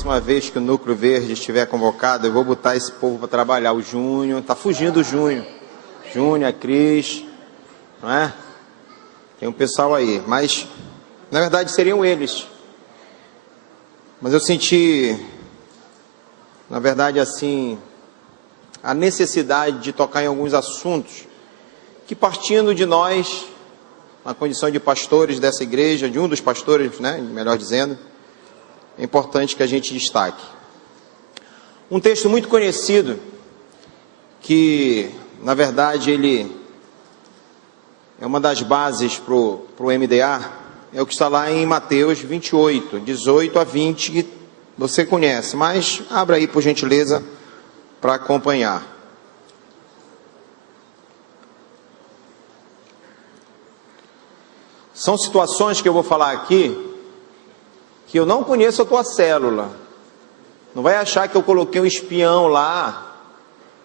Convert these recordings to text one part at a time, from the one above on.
próxima vez que o Núcleo Verde estiver convocado, eu vou botar esse povo para trabalhar. O Júnior, tá fugindo o Júnior. Júnior, a Cris, não é? Tem um pessoal aí, mas na verdade seriam eles. Mas eu senti, na verdade, assim, a necessidade de tocar em alguns assuntos que, partindo de nós, na condição de pastores dessa igreja, de um dos pastores, né, melhor dizendo, é importante que a gente destaque. Um texto muito conhecido, que, na verdade, ele é uma das bases para o MDA, é o que está lá em Mateus 28, 18 a 20, que você conhece, mas abra aí, por gentileza, para acompanhar. São situações que eu vou falar aqui, que eu não conheço a tua célula. Não vai achar que eu coloquei um espião lá,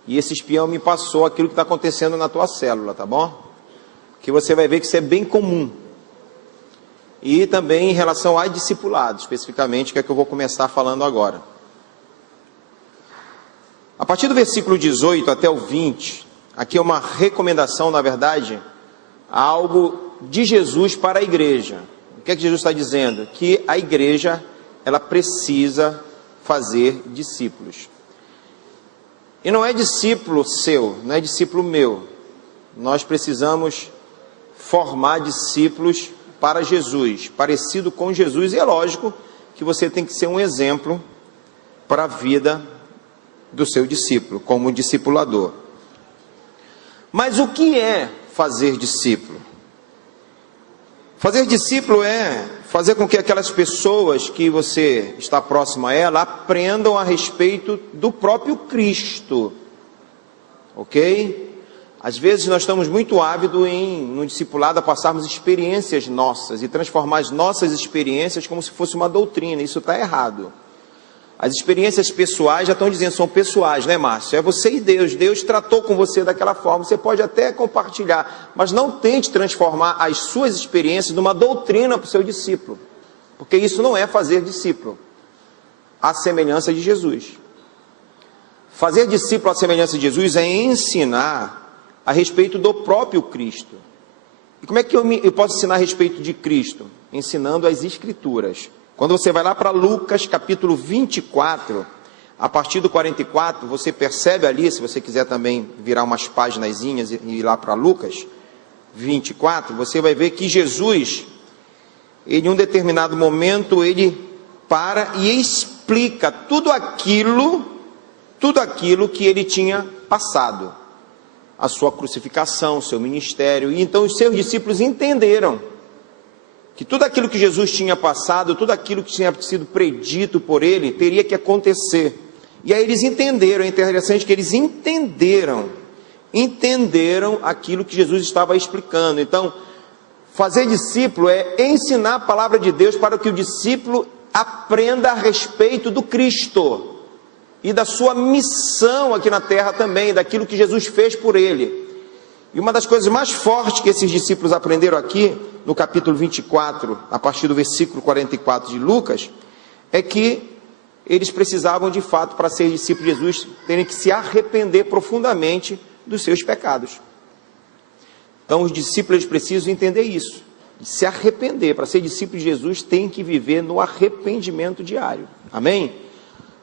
e esse espião me passou aquilo que está acontecendo na tua célula, tá bom? Que você vai ver que isso é bem comum. E também em relação a discipulado, especificamente, que é que eu vou começar falando agora. A partir do versículo 18 até o 20, aqui é uma recomendação, na verdade, algo de Jesus para a igreja. O que é que Jesus está dizendo? Que a igreja, ela precisa fazer discípulos. E não é discípulo seu, não é discípulo meu. Nós precisamos formar discípulos para Jesus, parecido com Jesus, e é lógico que você tem que ser um exemplo para a vida do seu discípulo, como discipulador. Mas o que é fazer discípulo? Fazer discípulo é fazer com que aquelas pessoas que você está próximo a ela aprendam a respeito do próprio Cristo, ok? Às vezes nós estamos muito ávidos no discipulado a passarmos experiências nossas e transformar as nossas experiências como se fosse uma doutrina. Isso está errado. As experiências pessoais já estão dizendo, são pessoais, né, Márcio? É você e Deus. Deus tratou com você daquela forma. Você pode até compartilhar, mas não tente transformar as suas experiências numa doutrina para o seu discípulo, porque isso não é fazer discípulo à semelhança de Jesus. Fazer discípulo à semelhança de Jesus é ensinar a respeito do próprio Cristo. E como é que eu posso ensinar a respeito de Cristo? Ensinando as Escrituras. Quando você vai lá para Lucas capítulo 24, a partir do 44, você percebe ali, se você quiser também virar umas paginazinhas e ir lá para Lucas 24, você vai ver que Jesus, ele, em um determinado momento, ele para e explica tudo aquilo que ele tinha passado. A sua crucificação, o seu ministério, e então os seus discípulos entenderam que tudo aquilo que Jesus tinha passado, tudo aquilo que tinha sido predito por ele, teria que acontecer. E aí eles entenderam, é interessante que eles entenderam aquilo que Jesus estava explicando. Então, fazer discípulo é ensinar a palavra de Deus para que o discípulo aprenda a respeito do Cristo e da sua missão aqui na terra também, daquilo que Jesus fez por ele. E uma das coisas mais fortes que esses discípulos aprenderam aqui, no capítulo 24, a partir do versículo 44 de Lucas, é que eles precisavam de fato, para ser discípulos de Jesus, terem que se arrepender profundamente dos seus pecados. Então os discípulos eles precisam entender isso, se arrepender. Para ser discípulo de Jesus tem que viver no arrependimento diário, amém?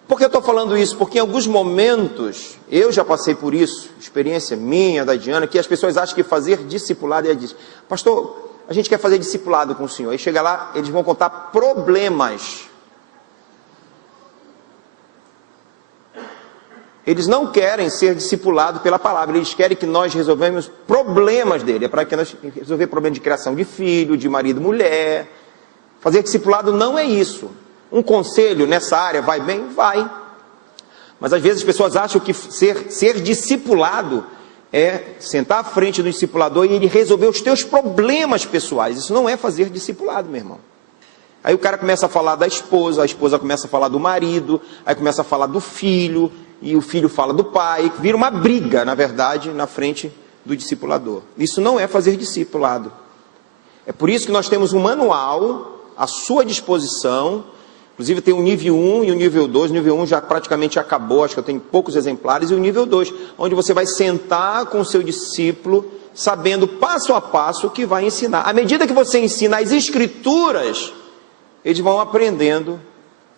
Por que eu estou falando isso? Porque em alguns momentos, eu já passei por isso, experiência minha, da Diana, que as pessoas acham que fazer discipulado é disso. Pastor, a gente quer fazer discipulado com o senhor. Aí chega lá, eles vão contar problemas. Eles não querem ser discipulados pela palavra, eles querem que nós resolvemos problemas dele. É para que nós resolver problema de criação de filho, de marido, mulher. Fazer discipulado não é isso. Um conselho nessa área vai bem? Vai. Mas às vezes as pessoas acham que ser discipulado é sentar à frente do discipulador e ele resolver os teus problemas pessoais. Isso não é fazer discipulado, meu irmão. Aí o cara começa a falar da esposa, a esposa começa a falar do marido, aí começa a falar do filho, e o filho fala do pai, vira uma briga, na verdade, na frente do discipulador. Isso não é fazer discipulado. É por isso que nós temos um manual à sua disposição. Inclusive tem o nível 1 e o nível 2, o nível 1 já praticamente acabou, acho que eu tenho poucos exemplares, e o nível 2, onde você vai sentar com o seu discípulo, sabendo passo a passo o que vai ensinar. À medida que você ensina as escrituras, eles vão aprendendo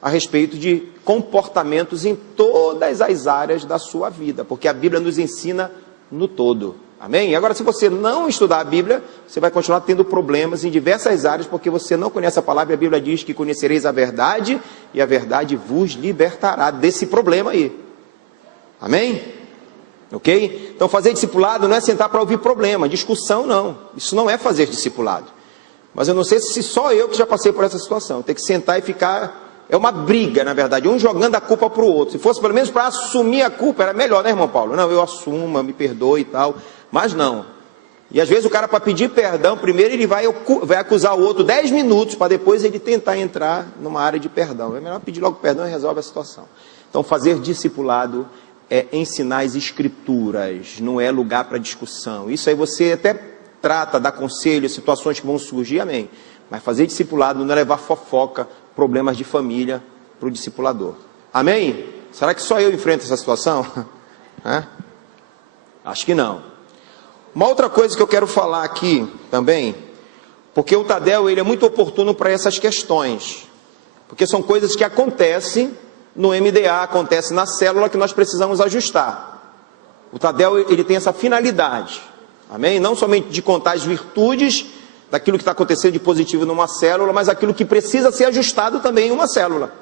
a respeito de comportamentos em todas as áreas da sua vida, porque a Bíblia nos ensina no todo. Amém? Agora, se você não estudar a Bíblia, você vai continuar tendo problemas em diversas áreas, porque você não conhece a palavra, e a Bíblia diz que conhecereis a verdade, e a verdade vos libertará desse problema aí. Amém? Ok? Então, fazer discipulado não é sentar para ouvir problema, discussão não. Isso não é fazer discipulado. Mas eu não sei se só eu que já passei por essa situação. Tem que sentar e ficar... É uma briga, na verdade, um jogando a culpa para o outro. Se fosse pelo menos para assumir a culpa, era melhor, né, irmão Paulo? Não, eu assumo, me perdoe e tal. Mas não. E às vezes o cara, para pedir perdão, primeiro ele vai acusar o outro 10 minutos, para depois ele tentar entrar numa área de perdão. É melhor pedir logo perdão e resolve a situação. Então, fazer discipulado é ensinar as escrituras, não é lugar para discussão. Isso aí você até trata, dá conselho, situações que vão surgir, amém. Mas fazer discipulado não é levar fofoca, problemas de família para o discipulador. Amém? Será que só eu enfrento essa situação? Acho que não. Uma outra coisa que eu quero falar aqui também, porque o Tadel ele é muito oportuno para essas questões, porque são coisas que acontecem no MDA, acontecem na célula que nós precisamos ajustar. O Tadel ele tem essa finalidade, amém? Não somente de contar as virtudes daquilo que está acontecendo de positivo numa célula, mas aquilo que precisa ser ajustado também em uma célula.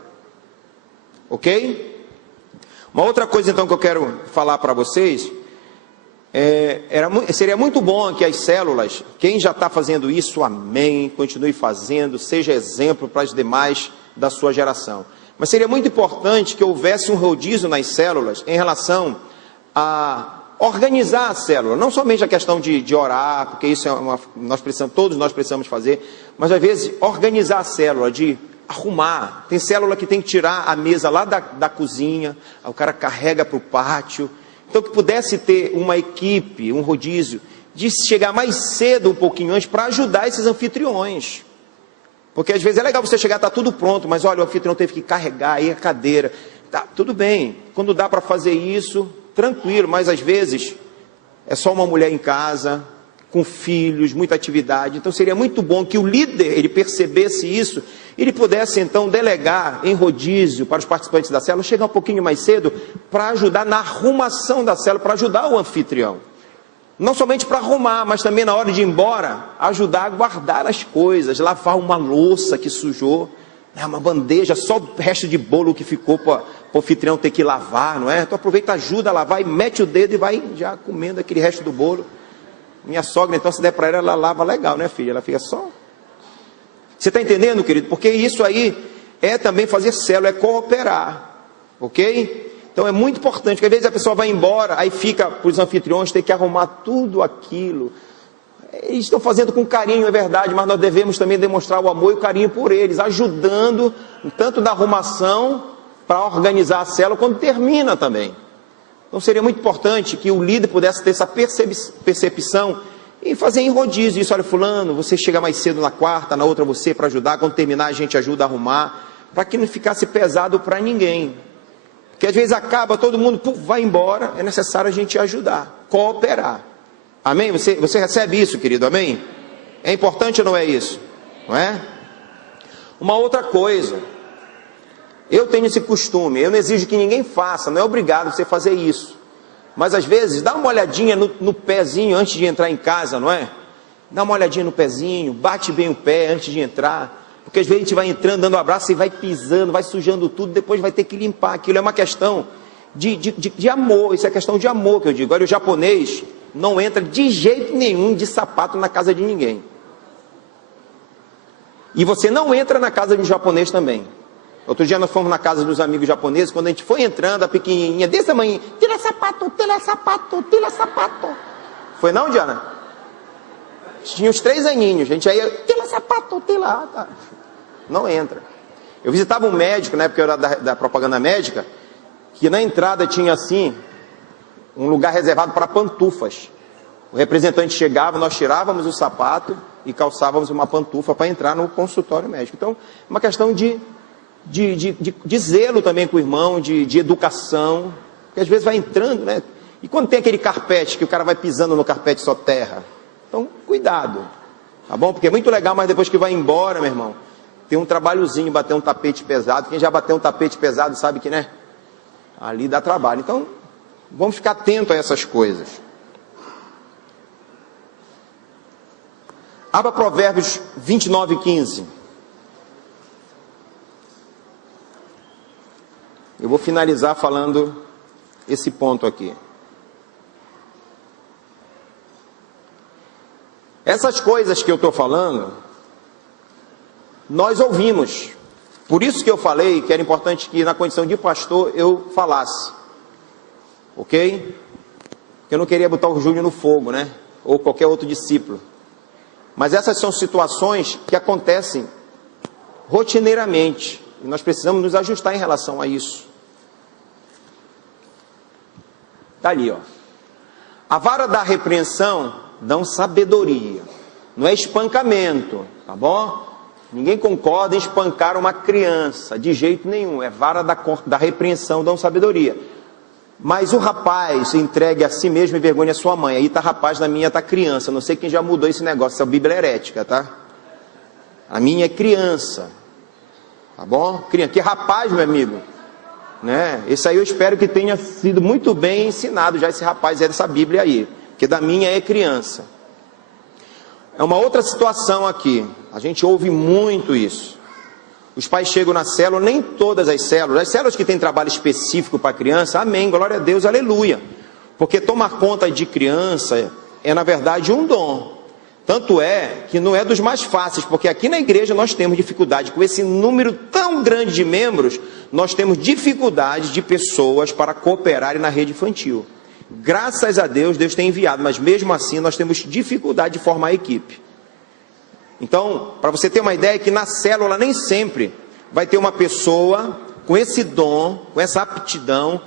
Ok? Uma outra coisa então que eu quero falar para vocês, seria muito bom que as células, quem já está fazendo isso, amém, continue fazendo, seja exemplo para as demais da sua geração. Mas seria muito importante que houvesse um rodízio nas células em relação a organizar a célula, não somente a questão de orar, porque isso todos nós precisamos fazer, mas às vezes organizar a célula, de arrumar. Tem célula que tem que tirar a mesa lá da cozinha, o cara carrega para o pátio. Então que pudesse ter uma equipe, um rodízio, de chegar mais cedo um pouquinho antes para ajudar esses anfitriões. Porque às vezes é legal você chegar, está tudo pronto, mas olha, o anfitrião teve que carregar aí a cadeira. Tá, tudo bem, quando dá para fazer isso, tranquilo, mas às vezes é só uma mulher em casa, com filhos, muita atividade. Então seria muito bom que o líder, ele percebesse isso, e ele pudesse então delegar em rodízio para os participantes da célula, chegar um pouquinho mais cedo, para ajudar na arrumação da célula, para ajudar o anfitrião. Não somente para arrumar, mas também na hora de ir embora, ajudar a guardar as coisas, lavar uma louça que sujou, uma bandeja, só o resto de bolo que ficou para o anfitrião ter que lavar, não é? Então aproveita, ajuda a lavar e mete o dedo e vai já comendo aquele resto do bolo. Minha sogra, então, se der para ela lava legal, né, filha? Ela fica só... Você está entendendo, querido? Porque isso aí é também fazer célula, é cooperar, ok? Então é muito importante, porque às vezes a pessoa vai embora, aí fica para os anfitriões ter que arrumar tudo aquilo. Eles estão fazendo com carinho, é verdade, mas nós devemos também demonstrar o amor e o carinho por eles, ajudando, tanto na arrumação, para organizar a célula, quando termina também. Então seria muito importante que o líder pudesse ter essa percepção e fazer em rodízio isso. Olha, fulano, você chega mais cedo na quarta, na outra você para ajudar, quando terminar a gente ajuda a arrumar, para que não ficasse pesado para ninguém. Porque às vezes acaba, todo mundo vai embora, é necessário a gente ajudar, cooperar. Amém? Você recebe isso, querido, amém? É importante ou não é isso? Não é? Uma outra coisa, eu tenho esse costume, eu não exijo que ninguém faça, não é obrigado você fazer isso. Mas às vezes, dá uma olhadinha no pezinho antes de entrar em casa, não é? Dá uma olhadinha no pezinho, bate bem o pé antes de entrar. Porque às vezes a gente vai entrando, dando um abraço e vai pisando, vai sujando tudo, depois vai ter que limpar. Aquilo é uma questão de amor, isso é questão de amor que eu digo. Olha, o japonês não entra de jeito nenhum de sapato na casa de ninguém. E você não entra na casa de um japonês também. Outro dia nós fomos na casa dos amigos japoneses, quando a gente foi entrando, a pequenininha desse tamanho, tira sapato, tira sapato, tira sapato. Foi não, Diana? Tinha uns 3 aninhos, a gente aí, tira sapato, tira. Tá. Não entra. Eu visitava um médico, na época eu era da propaganda médica, que na entrada tinha assim, um lugar reservado para pantufas. O representante chegava, nós tirávamos o sapato e calçávamos uma pantufa para entrar no consultório médico. Então, é uma questão de de zelo também com o irmão, de educação, porque às vezes vai entrando, né? E quando tem aquele carpete, que o cara vai pisando no carpete só terra, então cuidado, tá bom? Porque é muito legal, mas depois que vai embora, meu irmão, tem um trabalhozinho, bater um tapete pesado. Quem já bateu um tapete pesado sabe que, né? Ali dá trabalho. Então, vamos ficar atento a essas coisas. Abra Provérbios 29:15. Eu vou finalizar falando esse ponto aqui. Essas coisas que eu estou falando, nós ouvimos. Por isso que eu falei que era importante que na condição de pastor eu falasse. Ok? Porque eu não queria botar o Júnior no fogo, né? Ou qualquer outro discípulo. Mas essas são situações que acontecem rotineiramente. E nós precisamos nos ajustar em relação a isso. Está ali, ó. A vara da repreensão dá sabedoria. Não é espancamento, tá bom? Ninguém concorda em espancar uma criança, de jeito nenhum. É vara da repreensão, dá sabedoria. Mas o rapaz entregue a si mesmo e vergonha a sua mãe. Aí tá rapaz, na minha tá criança. Não sei quem já mudou esse negócio, essa Bíblia herética, tá? A minha é criança. Tá bom? Que rapaz, meu amigo. Né? Esse aí eu espero que tenha sido muito bem ensinado já esse rapaz dessa Bíblia aí. Porque da minha é criança. É uma outra situação aqui. A gente ouve muito isso. Os pais chegam na célula, nem todas as células que têm trabalho específico para criança, amém, glória a Deus, aleluia. Porque tomar conta de criança é, na verdade, um dom. Tanto é que não é dos mais fáceis, porque aqui na igreja nós temos dificuldade, com esse número tão grande de membros, nós temos dificuldade de pessoas para cooperarem na rede infantil. Graças a Deus, Deus tem enviado, mas mesmo assim nós temos dificuldade de formar a equipe. Então, para você ter uma ideia, que na célula nem sempre vai ter uma pessoa com esse dom, com essa aptidão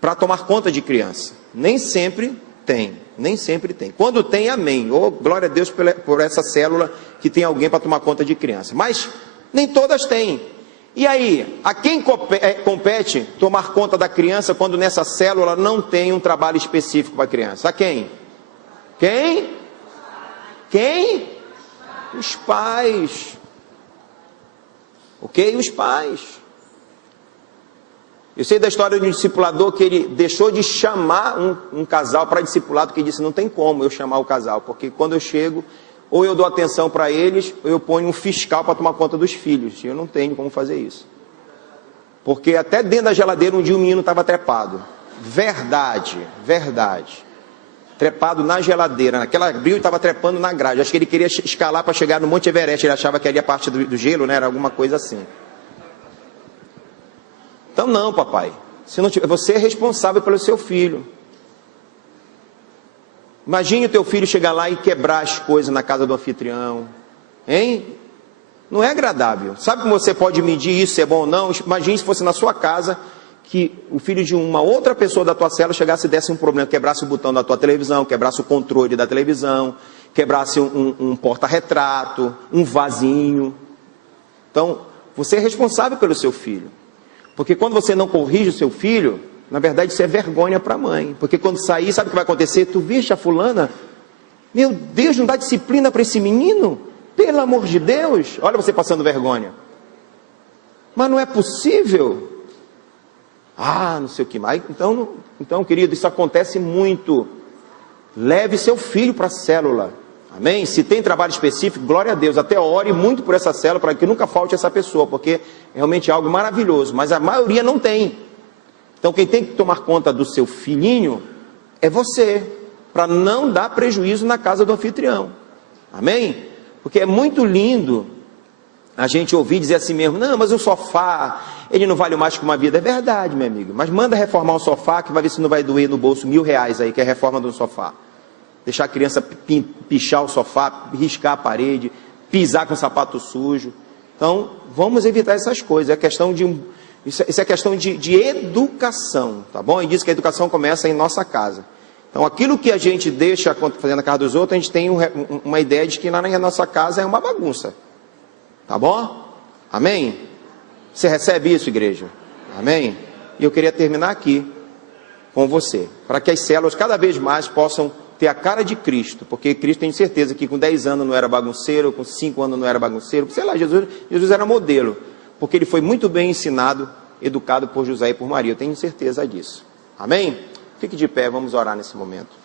para tomar conta de criança. Nem sempre tem, nem sempre tem. Quando tem, amém. Oh, glória a Deus por essa célula que tem alguém para tomar conta de criança. Mas nem todas têm. E aí, a quem compete tomar conta da criança quando nessa célula não tem um trabalho específico para a criança? A quem? Quem? Quem? Os pais. Ok? Os pais. Eu sei da história de um discipulador que ele deixou de chamar um casal para discipulado, porque disse, não tem como eu chamar o casal, porque quando eu chego, ou eu dou atenção para eles, ou eu ponho um fiscal para tomar conta dos filhos. E eu não tenho como fazer isso. Porque até dentro da geladeira um dia o menino estava trepado. Verdade, verdade. Trepado na geladeira, naquela abriu e estava trepando na grade. Acho que ele queria escalar para chegar no Monte Everest, ele achava que ali a parte do gelo, né? Era alguma coisa assim. Então não, papai, você é responsável pelo seu filho. Imagine o teu filho chegar lá e quebrar as coisas na casa do anfitrião, hein? Não é agradável. Sabe como você pode medir isso, se é bom ou não? Imagine se fosse na sua casa, que o filho de uma outra pessoa da tua célula chegasse e desse um problema, quebrasse o botão da tua televisão, quebrasse o controle da televisão, quebrasse um porta-retrato, um vasinho. Então, você é responsável pelo seu filho. Porque quando você não corrige o seu filho, na verdade isso é vergonha para a mãe. Porque quando sair, sabe o que vai acontecer? Tu viste a fulana? Meu Deus, não dá disciplina para esse menino? Pelo amor de Deus, olha você passando vergonha. Mas não é possível. Ah, não sei o que mais. Então, querido, isso acontece muito. Leve seu filho para a célula. Amém? Se tem trabalho específico, glória a Deus. Até ore muito por essa célula, para que nunca falte essa pessoa, porque realmente é algo maravilhoso. Mas a maioria não tem. Então, quem tem que tomar conta do seu filhinho é você, para não dar prejuízo na casa do anfitrião. Amém? Porque é muito lindo a gente ouvir dizer assim mesmo, não, mas o sofá, ele não vale mais que uma vida. É verdade, meu amigo, mas manda reformar o sofá, que vai ver se não vai doer no bolso R$1.000 aí, que é a reforma do sofá. Deixar a criança pichar o sofá, riscar a parede, pisar com o sapato sujo. Então, vamos evitar essas coisas. Isso é questão de educação, tá bom? E diz que a educação começa em nossa casa. Então, aquilo que a gente deixa fazendo na casa dos outros, a gente tem uma ideia de que lá na nossa casa é uma bagunça. Tá bom? Amém? Você recebe isso, igreja? Amém? E eu queria terminar aqui com você, para que as células cada vez mais possam ter a cara de Cristo, porque Cristo, tenho certeza que com 10 anos não era bagunceiro, com 5 anos não era bagunceiro, sei lá, Jesus era modelo, porque ele foi muito bem ensinado, educado por José e por Maria, eu tenho certeza disso. Amém? Fique de pé, vamos orar nesse momento.